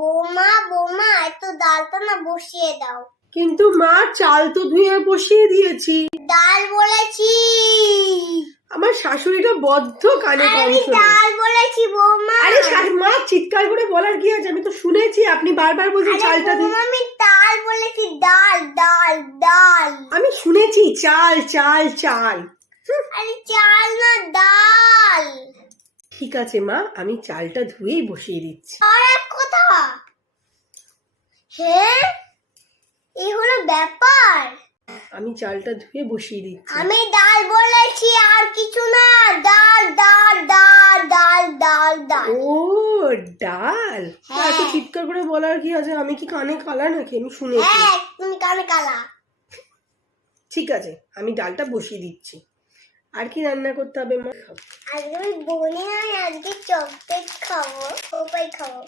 বৌমা বৌমা একটু ডালটা না বসিয়ে দাও। কিন্তু মা চাল তো ধুয়ে বসিয়ে দিয়েছি। ডাল বলেছি। আমার শাশুড়িটা বদ্ধ কানে কম আমি শোনে। ডাল বলেছি বৌমা। আরে শা- মা চিৎকার করে বলার কি আছে? আমি তো শুনেছি আপনি বারবার বলছেন আরে চালটা বৌমা, আমি ডাল বলেছি ডাল ডাল ডাল। আমি শুনেছি চাল চাল চাল। আরে চাল না ডাল। ঠিক আছে মা আমি চালটা ধুয়েই বসিয়ে দিচ্ছি। আর হ্যাঁ? এই হলো ব্যাপার। আমি চালটা ধুয়ে বসিয়ে দিচ্ছি। আমি ডাল বলেছি আর কিছু না। ডাল ডাল ডাল ডাল ডাল ডাল। ও ডাল? হ্যাঁ। এত চিৎকার করে বলার কি আছে? আমি কি কানে কালা নাকি? আমি শুনেছি। হ্যাঁ তুমি কানে কালা। ঠিক আছে আমি ডালটা বসিয়ে দিচ্ছি। আর কি রান্না করতে হবে মা? আজকে আমি বনি আমি আজকে চকলেট খাব ওপাই খাব।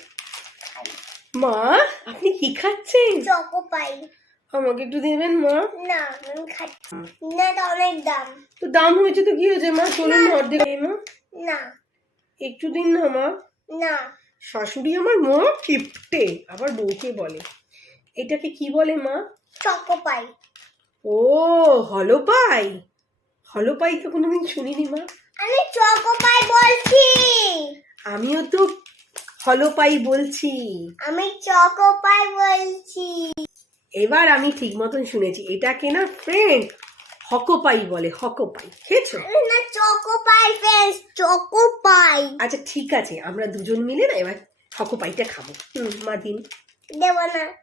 মা আপনি কি খাচ্ছেন? Choco pie. আমাকে একটু দেবেন মা? না আমি খাচ্ছি। না এটা অনেক দাম। তো দাম হয়েছে তো কি হয়েছে মা? চলুন অর্ধেক মা। না। একটু দিন না মা। না। শাশুড়ি আমার মা কিপটে আবার বউকে বলে। এটাকে কি বলে মা? চকো পাই। ও হলো পাই। হলো পাই তো কোনোদিন শুনিনি মা। আমি চকো পাই বলছি। আমিও তো হলো পাই বলছি। আমি চকোপাই বলছি। এবার আমি ঠিক মতন শুনেছি এটাকে না ফ্রেন্ড হকোপাই বলে হকোপাই খেয়েছো? না চকোপাই ফ্রেন্ডস চকো পাই। আচ্ছা ঠিক আছে আমরা দুজন মিলে না এবার হকোপাইটা খাব। হুম মা দিন। দেব না।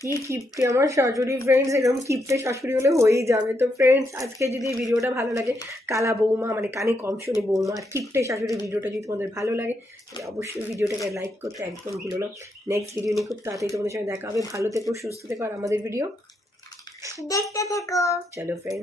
কি কিপটে আমার শাশুড়ি ফ্রেন্ডস এরকম কিপটে শাশুড়ি হলে হয়েই যাবে। তো ফ্রেন্ডস আজকে যদি ভিডিওটা ভালো লাগে কালা বৌমা মানে কানে কম শুনে বৌমা আর কিপটে শাশুড়ি ভিডিওটা যদি তোমাদের ভালো লাগে তাহলে অবশ্যই ভিডিওটাকে লাইক করতে একদম ভুলো না। নেক্সট ভিডিও নিয়ে খুব তাড়াতাড়ি তোমাদের সঙ্গে দেখা হবে। ভালো থেকো সুস্থ থেকো আর আমাদের ভিডিও দেখতে থেকো। চলো ফ্রেন্ডস